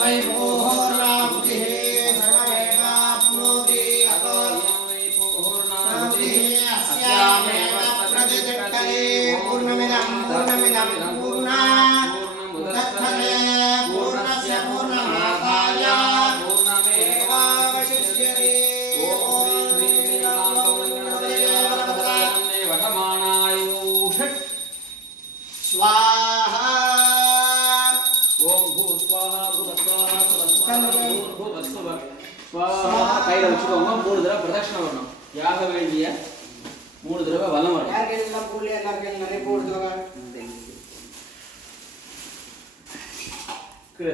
वै पूर्णाहुतिः सर्वमेवाप्नोति अतो अस्यामेव प्रतिष्ठते पूर्णमिदं पूर्णात् मुदच्यते पूर्णस्य पूर्णमादाय पूर्णमेवावशिष्यते स्वाहा ओम भू स्वाहा भूस्वाहा भूर्भुवस्सुव स्वाहा கையில வச்சுக்கோங்க மூணு தடவை பிரதட்சணம் வரணும் யாக வேண்டிய மூணு தடவை வலம் வரணும் யார் கையில புள்ள எல்லார் கையில நிறைய போடுதுங்க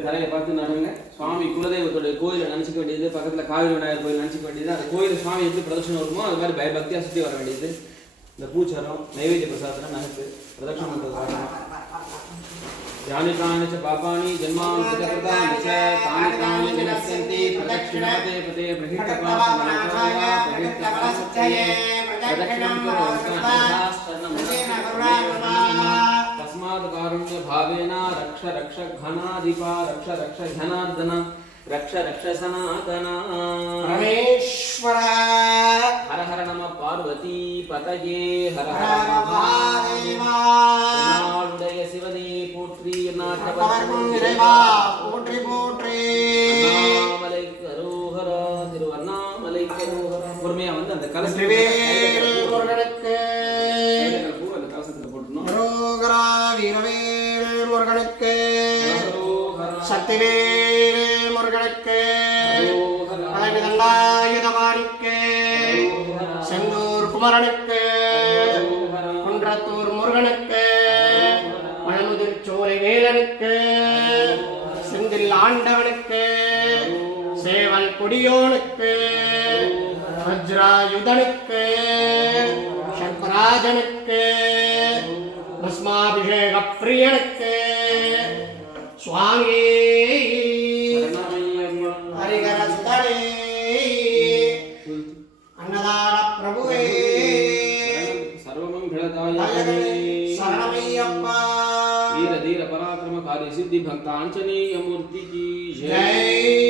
தலையை பார்த்து நடுங்க சுவாமி குலதெய்வத்தோட கோயிலை நினைச்சிக்க வேண்டியது பக்கத்துல காவிரி விநாயகர் கோயில் நினைச்சிக்க வேண்டியது அந்த கோயில் சுவாமி எப்படி பிரதட்சணம் வருமோ அது மாதிரி பயபக்தியா சுத்தி வர வேண்டியது இந்த பூச்சாரம் நைவேத்திய பிரசாதம் நகத்து பிரதட்சணம் பண்றது காரணம் यानि कानि च पापानि जन्मान्तरकृतानि च तानि तानि विनश्यन्ति प्रदक्षिणपते पते प्रहितपापनाशाय प्रहितपापसत्यये प्रदक्षिणं तस्मात् कारुण्यभावेन रक्ष रक्ष घनाधिपा रक्ष रक्ष घनार्दन रक्ष रक्ष सनातन परमेश्वर हर हर नमः पार्वती पतये हर हर महादेवा उदय शिवने पोट्री नाटपतिरेवा पोट्री पोट्री अन्नामलै करोहर तिरुवन्नामलै करोहर பொறுமையா வந்து அந்த கலசத்தை முருகனுக்கு அந்த கலசத்துல போடணும் ரோகரா வீரவேல் முருகனுக்கு சக்திவேல் முருகனுக்கு அழகுதல்லாயுதவாணிக்கு செந்தூர் குமரனுக்கு குன்றத்தூர் முருகனுக்கு மணமுதிர் சோலை வேலனுக்கு செந்தில் ஆண்டவனுக்கு சேவல் கொடியோனுக்கு வஜ்ராயுதனுக்கு சர்பராஜனுக்கு பஸ்மாபிஷேக பிரியனுக்கு சுவாமி ஹரிகர சுதரே அன்னதான பிரபுவே सर्वमंगलदायिने शरणमय्यप्पा वीर धीर पराक्रम कार्य सिद्धि भक्तांचनीय मूर्ति की जय